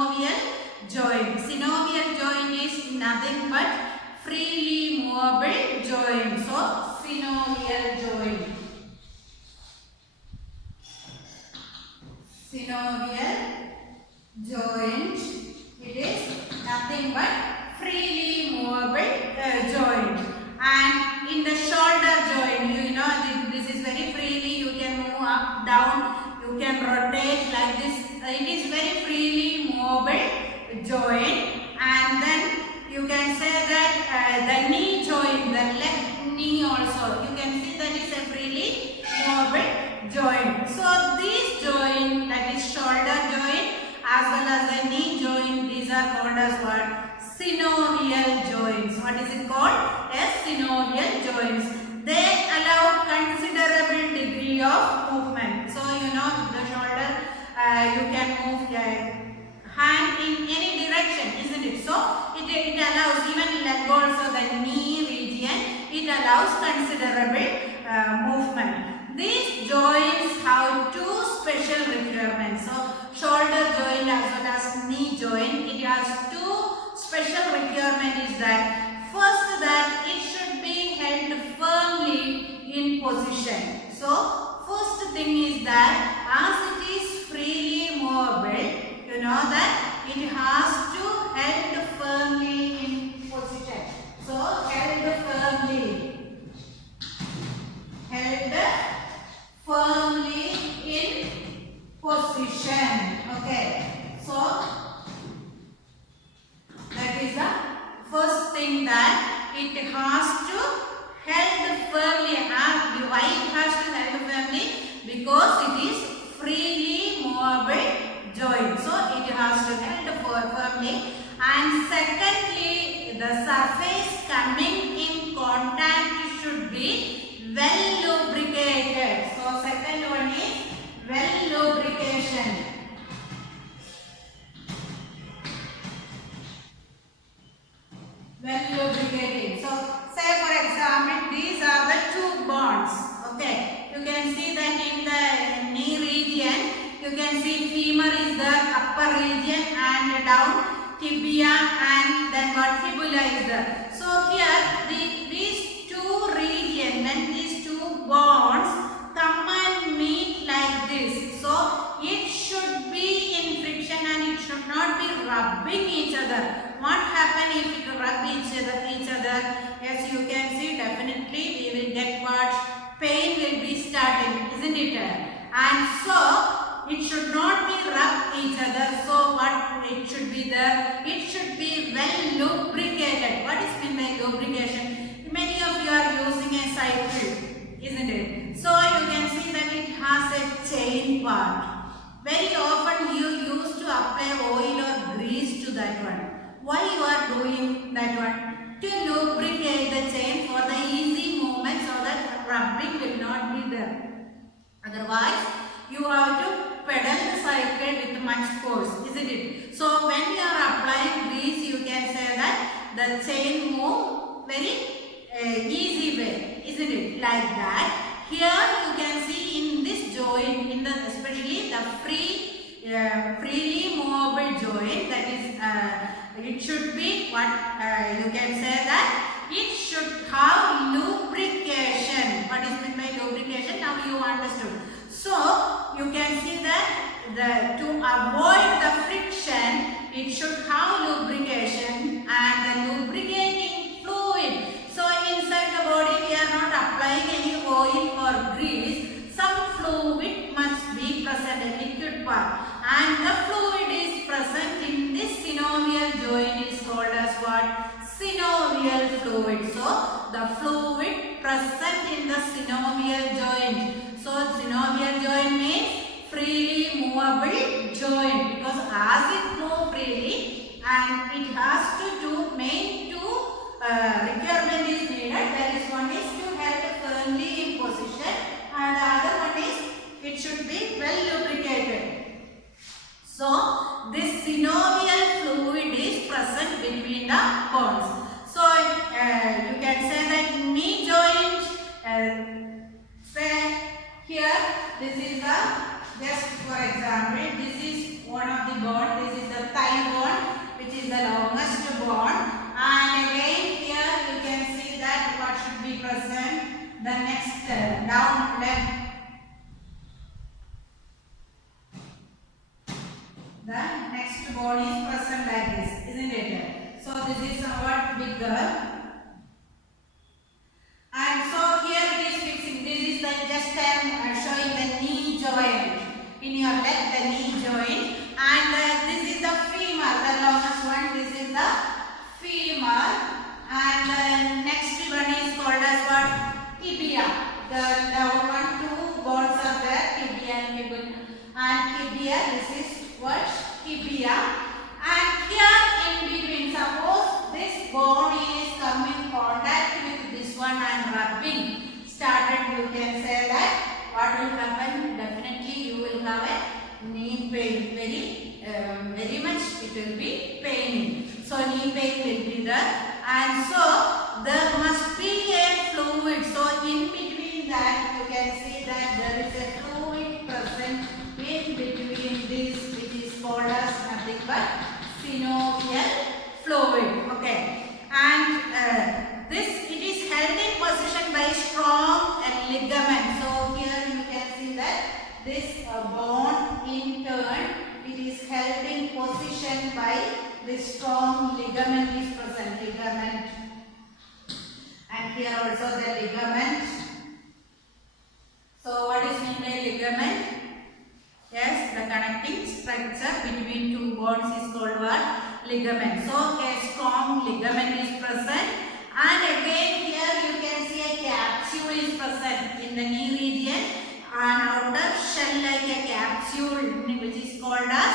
synovial joint. Synovial joint is nothing but freely movable joint. So synovial joint. Synovial joint. It is nothing but freely movable joint. And in the shoulder joint, you know, this is very freely. You can move up, down. You can rotate like this. It is very freely movable joint. And then you can say that the knee joint, the left knee also, you can see that is a freely movable joint. So this joint, that is shoulder joint as well as the knee joint, these are called as what? Synovial joints. What is it called? As synovial joints. They allow considerable degree of movement. So you know the shoulder, you can move hand in any direction, isn't it? So it allows, even leg also, the knee region, it allows considerable movement. These joints have two special requirements. So shoulder joint as well as knee joint, it has two special requirement. Is that first, that it should be held firmly in position. So first thing is that as it is freely movable, you know that it has to held firmly in position. So held firmly in position. Okay, so that is the first thing, that it has to held firmly. Why it has to held firmly? Because it is freely movable joint. So it has to held firmly. And secondly, the surface coming in contact should be well lubricated. So second one is well lubrication. Well lubricating. So say for example, these are the two bones. Okay, you can see that in the knee region, you can see femur is the upper region and down tibia, and then what, fibula is there. So here these two regions, when these two bones come and meet like this, so it should be in friction and it should not be rubbing each other. What happens if it rub each other? Yes, you can see definitely we will get what? Pain will be starting, isn't it? And so it should not be rub each other. So what it should be there? It should be well lubricated. What is meant by lubrication? Many of you are using a cycle, isn't it? So you can see that it has a chain part. Very often you used to apply oil or grease to that one. Why you are doing that one? To lubricate the chain for the easy movement, so that rubbing will not be there. Otherwise, you have to pedal the cycle with much force, isn't it? So when you are applying grease, you can say that the chain move very easy way, isn't it? Like that. Here you can see in this joint, in the especially the freely movable joint, that is it should be what you can say that it should have lubrication. What is meant by lubrication? Now you understood. So you can see that to avoid the friction, it should have lubrication and the lubricating fluid. So inside the body we are not applying any oil or grease. Some fluid must be present, a liquid part, and the fluid is present in this synovial joint is called as what? Synovial fluid. So the fluid present in the synovial joint. So synovial joint means freely movable joint, because as it moves freely and it has to do main two requirement is needed. That is, one is to hold firmly in position and the other one is it should be well lubricated. So this synovial fluid is present between the bones. So you can say that knee joint, say here this is the, just for example, this is one of the bone, this is the thigh bone is present like this, isn't it? So this is somewhat bigger. And so here it is fixing. This is the just showing the knee joint in your leg, the knee joint. And this is the femur, the longest one. This is the femur. And next one is called as what? Tibia. The down one, two bones are there, tibia and fibula. And tibia, this is what? Tibia. And here in between, suppose this bone is coming in contact with this one and rubbing started, you can say that what will happen? Definitely you will have a knee pain. Very much it will be paining. So knee pain will be there. And so there must be a fluid. So in between that you can see that there is a fluid present in between this, which is called as nothing but synovial fluid. Okay. And this, it is held in position by strong ligament. So here you can see that this bone in turn, it is held in position by this strong ligament is present. Ligament. And here also the ligament. So what is meant by ligament? Yes, the connecting structure between two bones is called what? Ligament. So a strong ligament is present. And again here you can see a capsule is present in the knee region. An outer shell like a capsule which is called as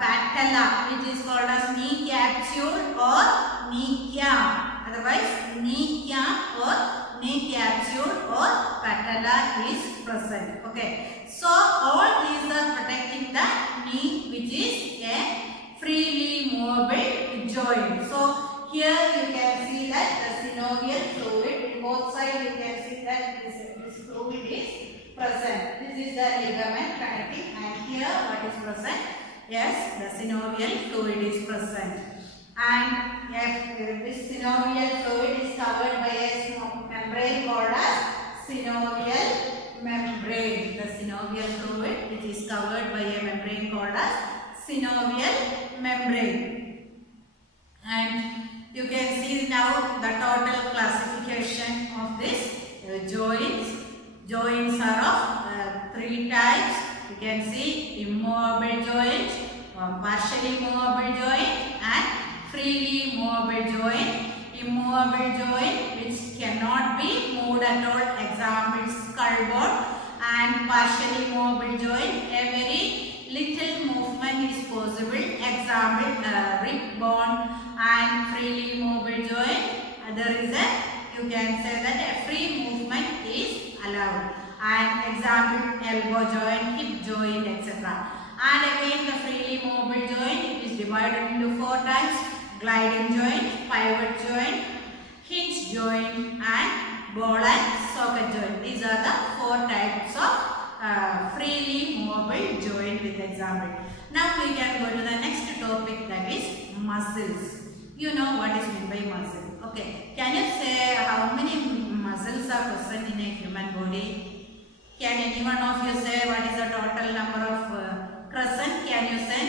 patella, which is called as knee capsule or knee cap. Otherwise knee cap or knee capsule or patella is present. Okay. So all these are protecting the knee, which is a freely movable joint. So here you can see that the synovial fluid, in both sides you can see that this fluid is present. This is the ligament connecting, and here what is present? Yes, the synovial fluid is present. And this synovial fluid is covered by a membrane called as synovial membrane. The synovial fluid, which is covered by a membrane called as synovial membrane. And you can see now the total classification of this joints. Joints are of three types. You can see immobile joint, partially movable joint, and freely movable joint. Immobile joint which cannot be moved at all. Example, skull bone. And partially movable joint, a very little movement is possible. Example, rib bone. And freely movable joint, there is a, you can say that a free movement is allowed. And example, elbow joint, hip joint, etc. And again the freely movable joint, it is divided into four types: gliding joint, pivot joint, hinge joint, and ball and socket joint. These are the four types of freely movable joint with example. Now we can go to the next topic, that is muscles. You know what is meant by muscle. Okay. Can you say how many muscles are present in a human body? Can any one of you say what is the total number of present? Can you say?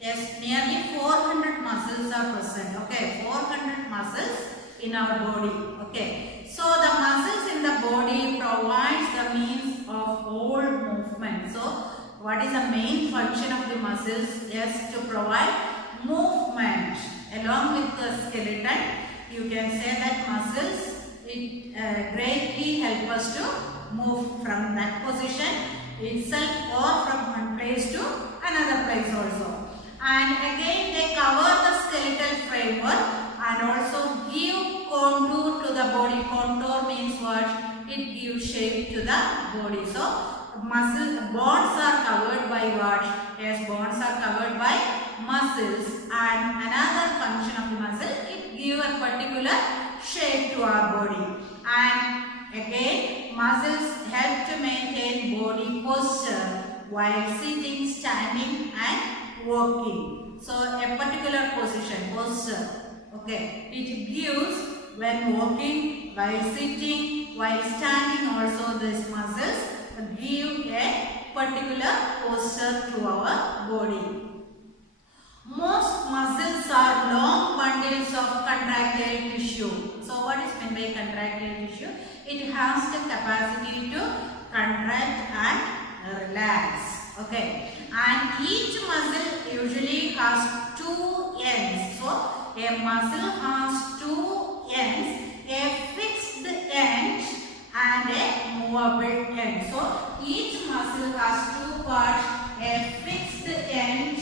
Yes, nearly 400 muscles are present. Okay, 400 muscles in our body. Okay. So the muscles in the body provides the means of all movement. So what is the main function of the muscles? Yes, to provide movement along with the skeleton. You can say that muscles, it greatly help us to move from that position itself or from one place to another place also. And again they cover the skeletal framework and also give contour to the body. Contour means what? It gives shape to the body. So bones are covered by what? Yes, bones are covered by muscles, and another function of the muscle, it gives a particular shape to our body. And again, muscles help to maintain body posture while sitting, standing, and walking. So a particular position, posture. Okay, it gives when walking, while sitting, while standing, also these muscles give a particular posture to our body. Most muscles are long bundles of contractile tissue. So what is meant by contractile tissue? It has the capacity to contract and relax. Okay. And each muscle usually has two ends. So a muscle has two ends, a fixed end and a movable end. So each muscle has two parts, a fixed end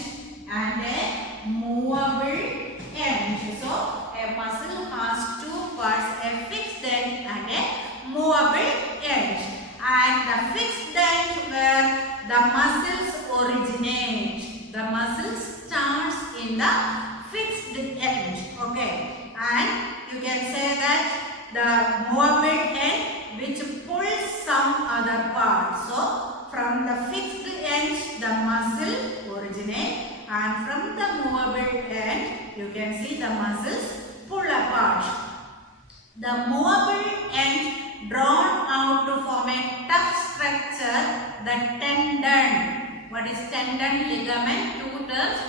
and a movable end. So a muscle has two parts, a fixed end and a movable end. And the fixed end where the muscles originate. The muscle starts in the fixed end. Okay. And you can say that the movable end which pulls some other part. So from the fixed end the muscle originates. And from the movable end, you can see the muscles pull apart. The movable end drawn out to form a tough structure, the tendon. What is tendon? Ligament, two terms.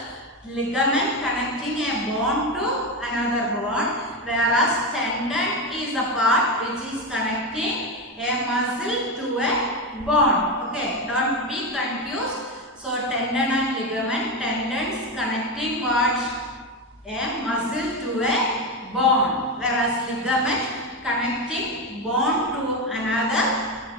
Ligament connecting a bone to another bone, whereas tendon is a part which is connecting a muscle to a bone. Okay, don't be confused. So tendon and ligament, tendons connecting parts, a muscle to a bone, whereas ligament connecting bone to another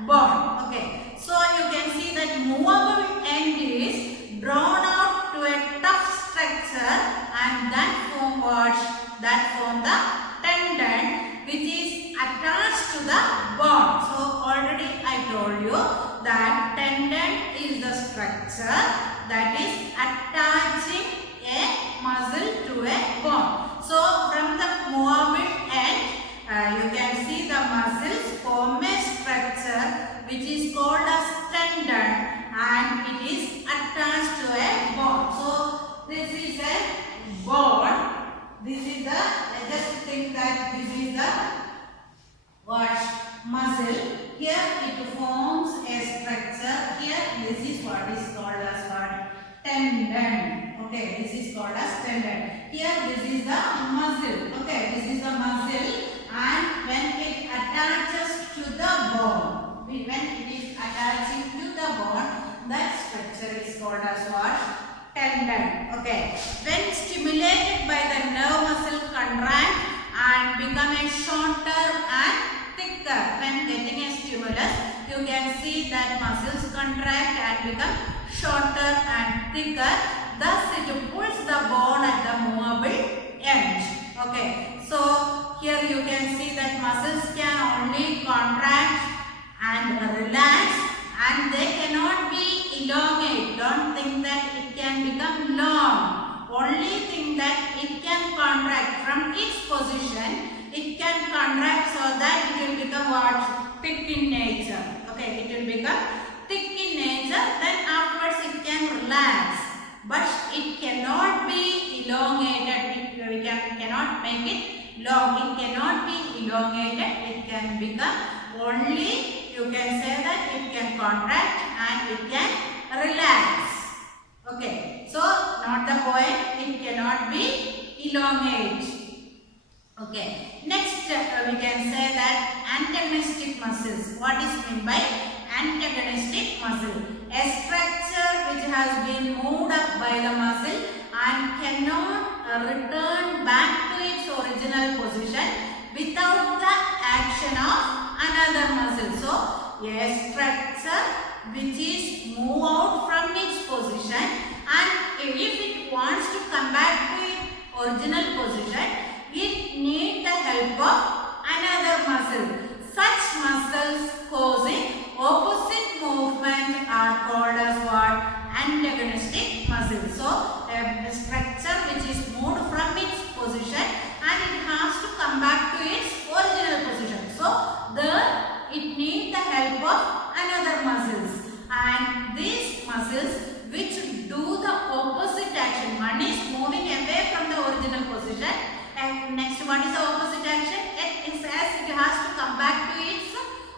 bone. Okay, so you can see that movable end is drawn out to a tough structure and that form what? That form the tendon which is attached to the bone. So already I told you that tendon is the structure that is attaching a muscle to a bone. So from the movable end, you can see the muscles form a structure which is called as tendon and it is attached to a bone. So this is a bone. This is the, I just think that this is the what? Muscle. Here it forms a structure. Here this is what is called as what? Tendon. Okay, this is called as tendon. Here this is the muscle. Okay, this is the muscle and when it attaches to the bone, when it is attaching to the bone, that structure is called as what? Tendon. Okay. When stimulated by the nerve muscle contract and become a shorter and thicker. When getting a stimulus, you can see that muscles contract and become shorter and thicker. Thus it pulls the bone at the movable end. Okay. So here you can see that muscles can only contract and relax and they cannot be elongate. Don't think that it can become long. Only thing that it can contract from its position. It can contract so that it will become what? Thick in nature. Okay, it will become thick in nature. Then afterwards it can relax. But it cannot be elongated. We cannot make it long. It cannot be elongated. It can become only, you can say that it can contract and it can relax. Okay. So, not the point. It cannot be elongate. Okay. Next, we can say that antagonistic muscles. What is meant by antagonistic muscle? A structure which has been moved up by the muscle and cannot return back to its original position without the action of another muscle. So, a structure which is moved out from its position and if it wants to come back to its original position, it needs the help of another muscle. Such muscles causing opposite movement are called as what? Antagonistic muscles. So, a structure which is moved from its position and it has to come back to its original position. So, it needs the help of another muscles. And these muscles which do the opposite action. One is moving away from the original position and next one is the opposite action. It is as it has to come back to its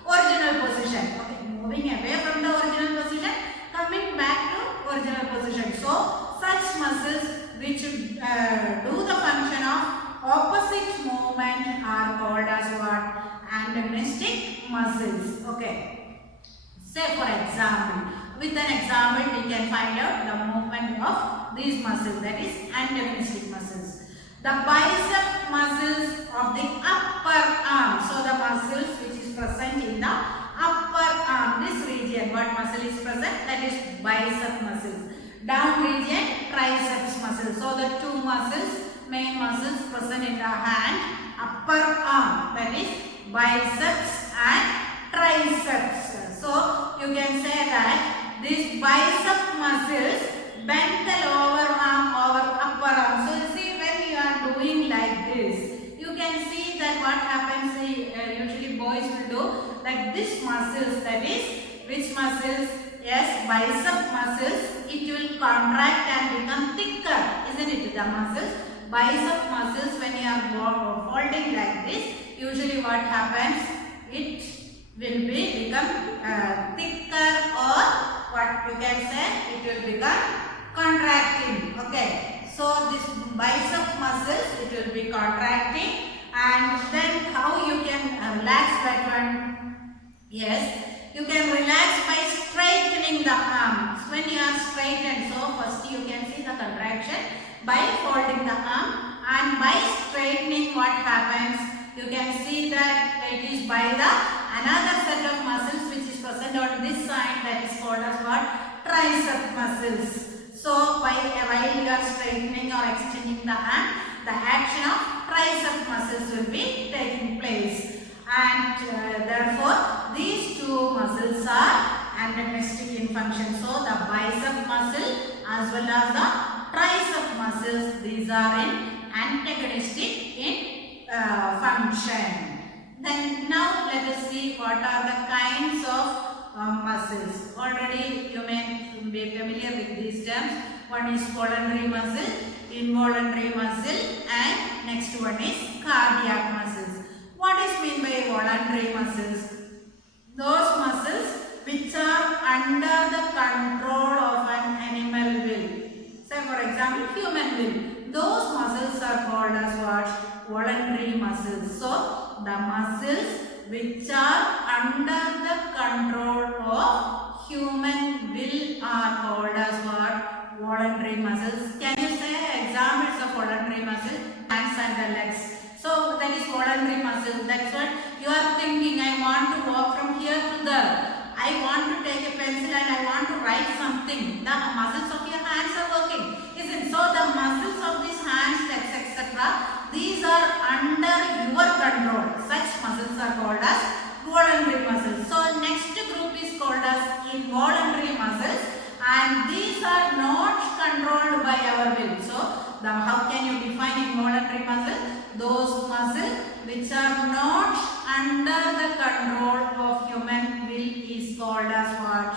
original position. Okay, moving away from the original position, opposite movement are called as what? Antagonistic muscles. Okay. Say for example, with an example we can find out the movement of these muscles, that is antagonistic muscles. The bicep muscles of the upper arm. So the muscles which is present in the upper arm, this region, what muscle is present? That is bicep muscles. Down region, triceps muscles. So the two muscles, main muscles present in the hand, upper arm, that is biceps and triceps. So you can say that these bicep muscles bend the lower arm over upper arm. So you see, when you are doing like this, you can see that what happens, usually boys will do like this muscles, that is which muscles? Yes, bicep muscles. It will contract and become thicker, isn't it? The muscles, bicep muscles, when you are folding like this, usually what happens? It will become thicker, or what you can say, it will become contracting. Okay, so this bicep muscles, it will be contracting, and then how you can relax that one? Yes, you can relax by straightening the arm. When you are straightened, so first you can see the contraction by folding the arm, and by straightening what happens? You can see that it is by the another set of muscles which is present on this side, that is called as what? Tricep muscles. So while you are straightening or extending the arm, the action of tricep muscles will be taking place, and therefore these two muscles are antagonistic in function. So the bicep muscle as well as the tricep muscles, these are in antagonistic in function. Then now let us see what are the kinds of muscles. Already you may be familiar with these terms. One is voluntary muscle, involuntary muscle, and next one is cardiac muscles. What is meant by voluntary muscles? Those muscles which are under the control of an animal will. Say for example, human will. Those muscles are called as what? Voluntary muscles. So the muscles which are under the control of human will are called as what? Voluntary muscles. Can you say examples of voluntary muscle? Hands and the legs. So that is voluntary muscle. That's what you are thinking. I want to walk from here to there. I want to take a pencil and I want to write something. The muscles of your hands are working, isn't it? So the muscles of these hands, legs, etc., these are under your control. Such muscles are called as voluntary muscles. So next group is called as involuntary muscles, and these are not controlled by our will. So how can you define involuntary muscle? Those muscles which are not under the control of human will is called as what?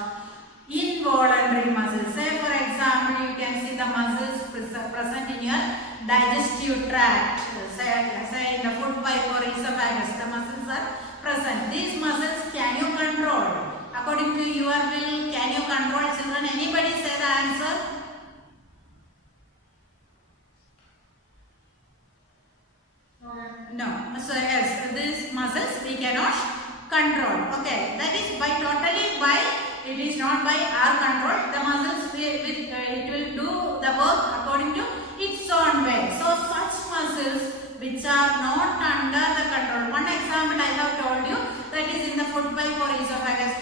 Involuntary muscles. Say for example, you can see the muscles present in your digestive tract. Say in the food pipe or esophagus, the muscles are present. These muscles can you control? According to your will, can you control, children? Anybody say the answer? No. So yes, these muscles we cannot control. Okay, that is by totally by, it is not by our control. The muscles it will do the work according to its own way. So such muscles which are not under the control. One example I have told you, that is in the food pipe or esophagus.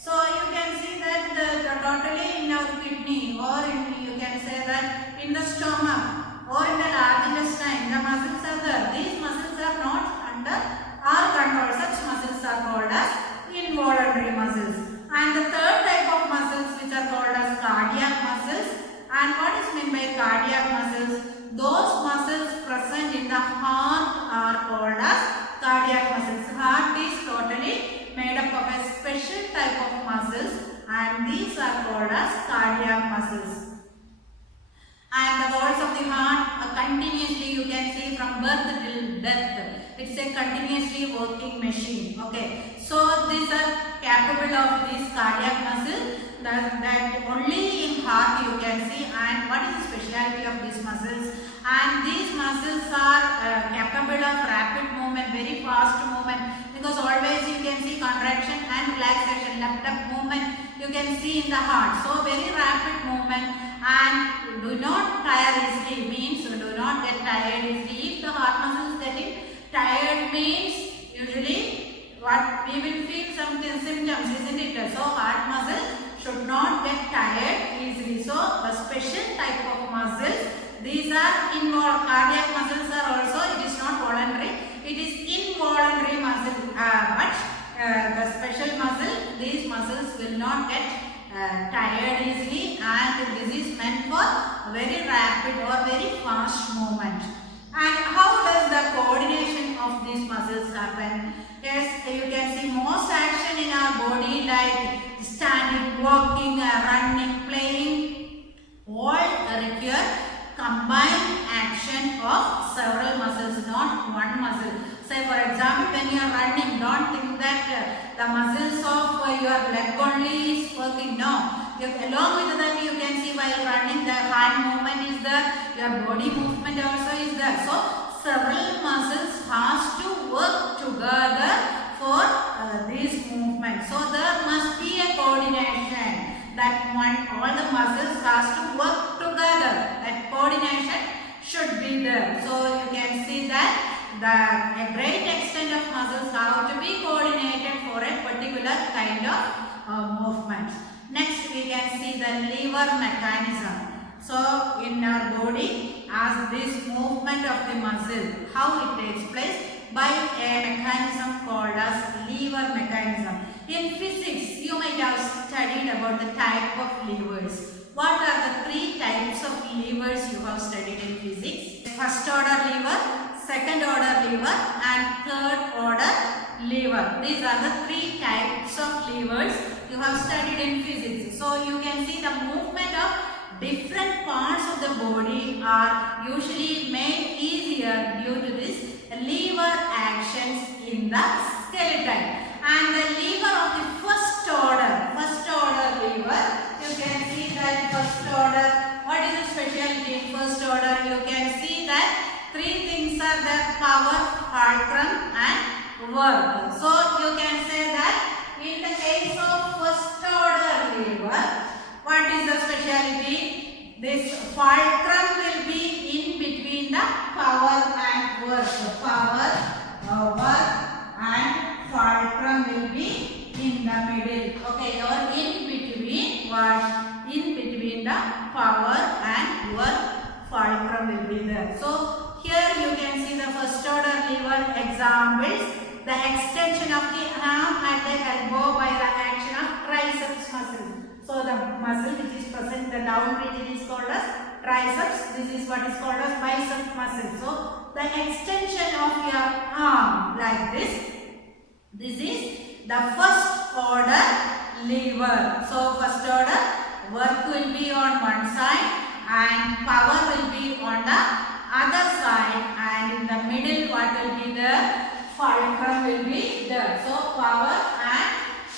So you can see that the totally in our kidney, or you can say that in the stomach or in the large intestine, the muscles are there. These muscles are not under our control. Such muscles are called as involuntary muscles. And the third type of muscles which are called as cardiac muscles. And what is meant by cardiac muscles? Those muscles present in the heart are called as cardiac muscles. Heart is totally made up of a special type of muscles, and these are called as cardiac muscles. And the walls of the heart continuously, you can see from birth till death. It's a continuously working machine. Okay. So these are capable of these cardiac muscles that only in heart you can see. And what is the speciality of these muscles? And these muscles are capable of rapid movement, very fast movement, because always you can see contraction and relaxation, left up movement you can see in the heart. So very rapid movement, and do not tire easily means do not get tired easily. If the heart muscle is getting tired means usually what we will feel some symptoms, isn't it? So heart muscle should not get tired easily. So a special type of muscles, these are involved. Cardiac muscles are also, it is not voluntary, it is involuntary muscle, but the special muscle, these muscles will not get tired easily, and this is meant for very rapid or very fast movement. And how does the coordination of these muscles happen? Yes, you can see most action in our body like standing, walking, running, playing, all require combined action of several muscles, not one muscle. Say for example, when you are running, don't think that the muscles of your leg only is working. No. Along with that, you can see while running, the hand movement is there, your body movement also is there. So several muscles has to work together for these movements. So there must be a coordination. That all the muscles has to work together. That coordination should be there. So you can see that a great extent of muscles have to be coordinated for a particular kind of movement. Next we can see the lever mechanism. So in our body, as this movement of the muscle, how it takes place by a mechanism called as lever mechanism. In physics, you might have studied about the type of levers. What are the three types of levers you have studied in physics? First order lever, second order lever, and third order lever. These are the three types of levers you have studied in physics. So you can see the movement of different parts of the body are usually made easier due to this lever actions in the skeleton. And the lever of the first order lever, you can see that first order, what is the specialty in first order? You can see that three things are there: power, fulcrum and work. So you can say that in the case of first order lever, what is the specialty? This fulcrum will be in between the power and work. Power, work and fulcrum will be in the middle. Okay, or in between what? In between the power and work, fulcrum will be there. So here you can see the first order lever examples. The extension of the arm and the elbow by the action of triceps muscle. So the muscle which is present in the down region is called as triceps. This is what is called as bicep muscle. So the extension of your arm like this. This is the first order lever. So first order, work will be on one side and power will be on the other side, and in the middle what will be there? Fulcrum will be there. So power and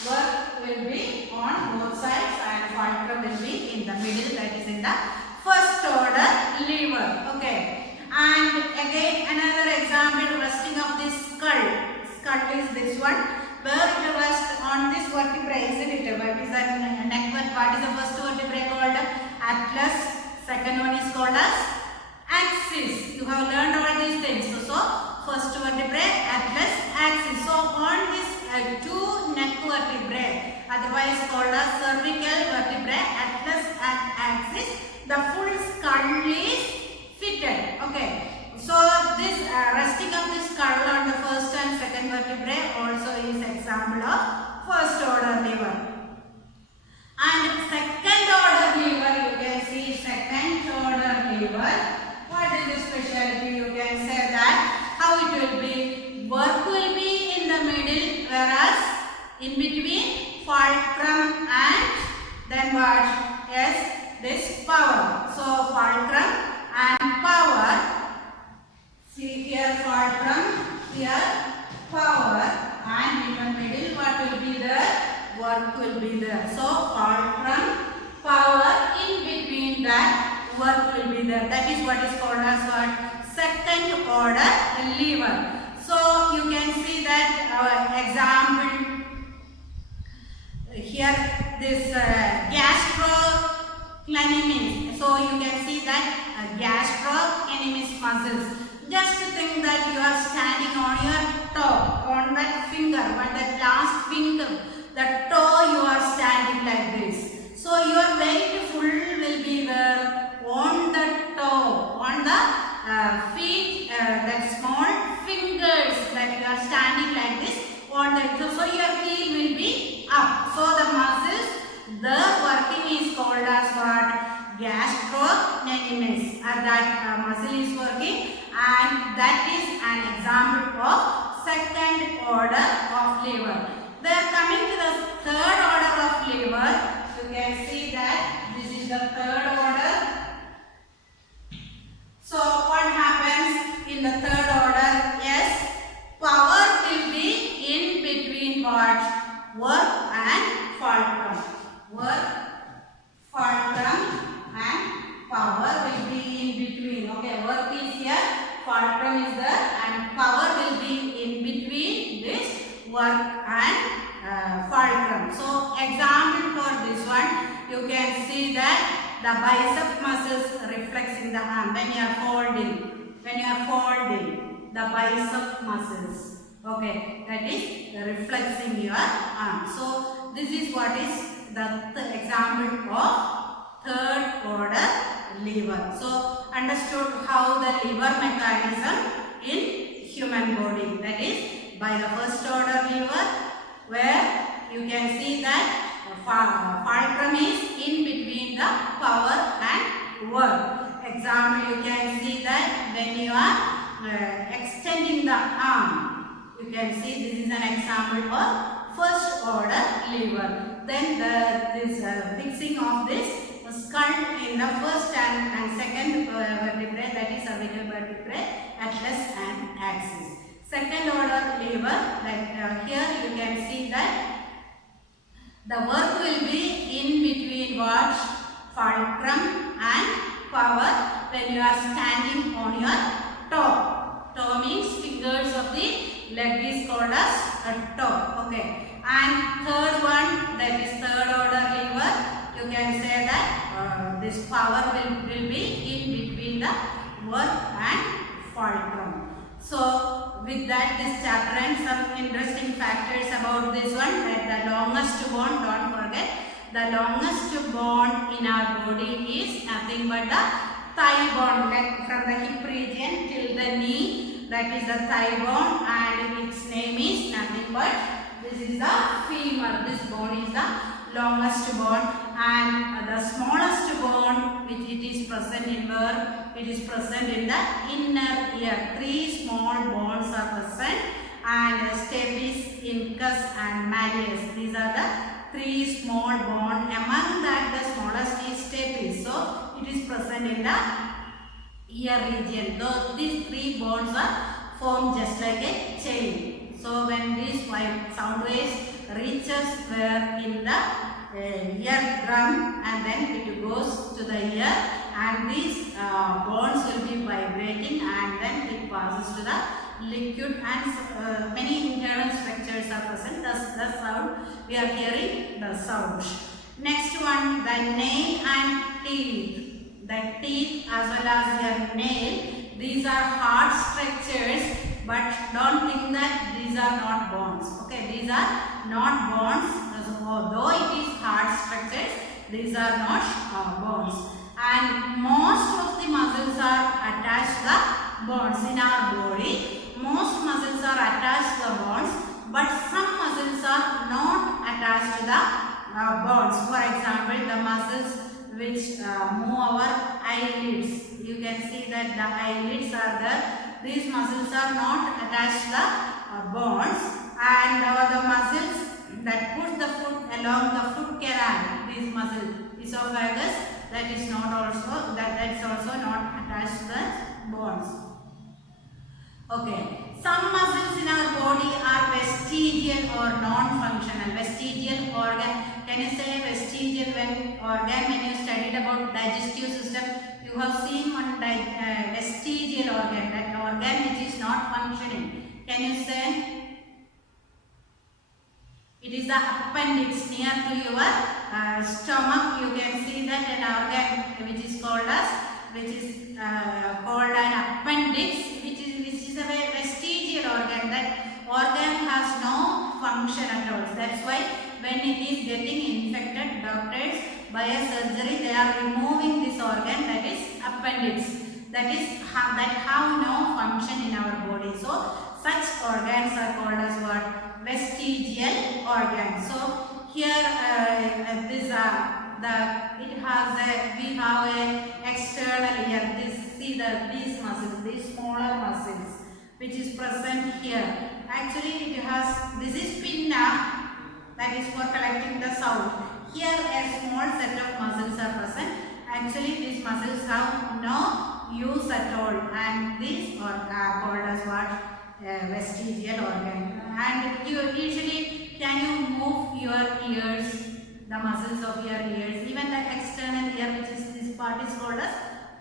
work will be on both sides and fulcrum will be in the middle, that is in the first order lever. Okay. And again another example, resting of the skull. Skull is this one, where it rests on this vertebrae, isn't it? What is that neck? What is the first vertebrae called? Atlas. Second one is called as axis. You have learned all these things. So first vertebrae, atlas, axis. So on this two neck vertebrae, otherwise called as cervical vertebrae, atlas and axis, the full skull is fitted. Okay. So this resting of the skull on the first and second vertebrae also is example of first order lever. And second order lever, you can see second order lever. What is the specialty? You can say that how it will be. Work will be in the middle, whereas in between fulcrum and then what? Yes, this power. So fulcrum and power. See here fulcrum, here power, and in the middle what will be there? Work will be there. So fulcrum, power, in between that work will be there. That is what is called as what? Second order lever. this gastrocnemius. So you can see that gastrocnemius muscles. Just think that you are standing on your toe, on that finger, on that last finger, the toe you are standing like this. So your weight full will be there on the toe, on the feet, that small fingers that you are standing like this on the. So your heel will be up. So the muscles, the working is called as what? Gastrocnemius. That muscle is working, and that is an example of second order of liver. They are coming to the third order of liver. You can see that this is the third order. So what happens in the third order? Yes, power will be in between what? Work and fulcrum. Work, fulcrum and power will be in between. Okay, work is here, fulcrum is there, and power will be in between this work and fulcrum. So example for this one, you can see that the bicep muscles reflexing the arm when you are folding. When you are folding, the bicep muscles, okay, that is reflexing your arm. So this is what is the example of third order liver. So understood how the liver mechanism in human body, that is by the first order liver, where you can see that fulcrum is in between the power and work. Example, you can see that when you are extending the arm, you can see this is an example of first order liver. Then this fixing of this skull in the first and second vertebrae, that is cervical vertebrae, atlas and axis. Second order liver, like here you can see that the work will be in between what? Fulcrum and power when you are standing on your toe. Toe means fingers of the leg is called as a toe. Okay. And third one, that is third order liver, you can say that this power will be in between the work and fulcrum. So with that, this chapter and some interesting factors about this one, that the longest bone, don't forget, the longest bone in our body is nothing but the thigh bone, like from the hip region till the knee, that is the thigh bone, and its name is nothing but, this is the femur. This bone is the longest bone, and the smallest bone, which it is present in where? It is present in the inner ear. Three small bones are present, and stapes, incus and malleus. These are the three small bones. Among that, the smallest is stapes. So it is present in the ear region. Though these three bones are formed just like a chain. So when these sound waves reaches where in the eardrum, and then it goes to the ear, and these bones will be vibrating, and then it passes to the liquid, and many internal structures are present. Thus the sound, we are hearing the sound. Next one, the nail and teeth. The teeth as well as your nail, these are hard structures, but don't think that these are not bones. Okay, these are not bones. Although it is hard structures, these are not bones. And most of the muscles are attached to the bones in our body. Most muscles are attached to the bones, but some muscles are not attached to the bones. For example, the muscles which move our eyelids. You can see that the eyelids are there. These muscles are not attached to the bones, and the muscles that push the foot along the foot canal, this muscle, esophagus, that is not also that's also not attached to the bones. Okay, some muscles in our body are vestigial or non-functional. Vestigial organ. Can you say vestigial organ when you studied about digestive system? You have seen one vestigial organ, that organ which is not functioning. Can you say? It is the appendix near to your stomach, you can see that an organ which is called as called an appendix, which is a vestigial organ. That organ has no function at all. That's why when it is getting infected, doctors by a surgery they are removing this organ, that is appendix. That have no function in our body. So such organs are called as what? Vestigial organs. So here we have a external ear. These muscles, these smaller muscles, which is present here. Actually, this is pinna, that is for collecting the sound. Here, a small set of muscles are present. Actually, these muscles have no use at all, and these are called as what? Vestigial organ. And you usually, can you move your ears, the muscles of your ears, even the external ear, which is this part is called as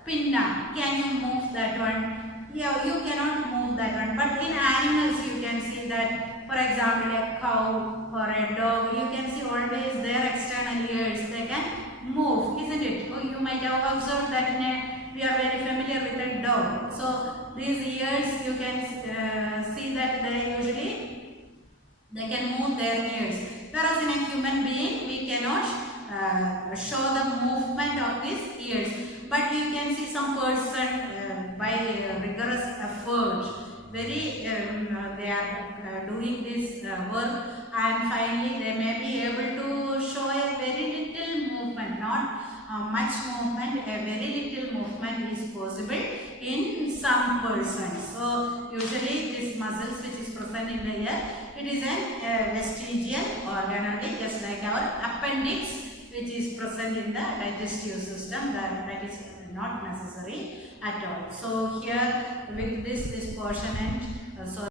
pinna. Can you move that one? Yeah, you cannot move that one. But in animals, you can see that, for example, a cow or a dog, you can see always their external ears, they can move, isn't it? Oh, you might have observed that we are very familiar with a dog. So these ears, you can see that they can move their ears. Whereas in a human being, we cannot show the movement of these ears. But you can see some person by rigorous effort, they are doing this work, and finally they may be able to show a very little movement, not much movement, a very little movement is possible in some persons. So usually this muscles which is present in the ear, it is a vestigial organ only, just like our appendix which is present in the digestive system, that is not necessary at all. So here with this portion and so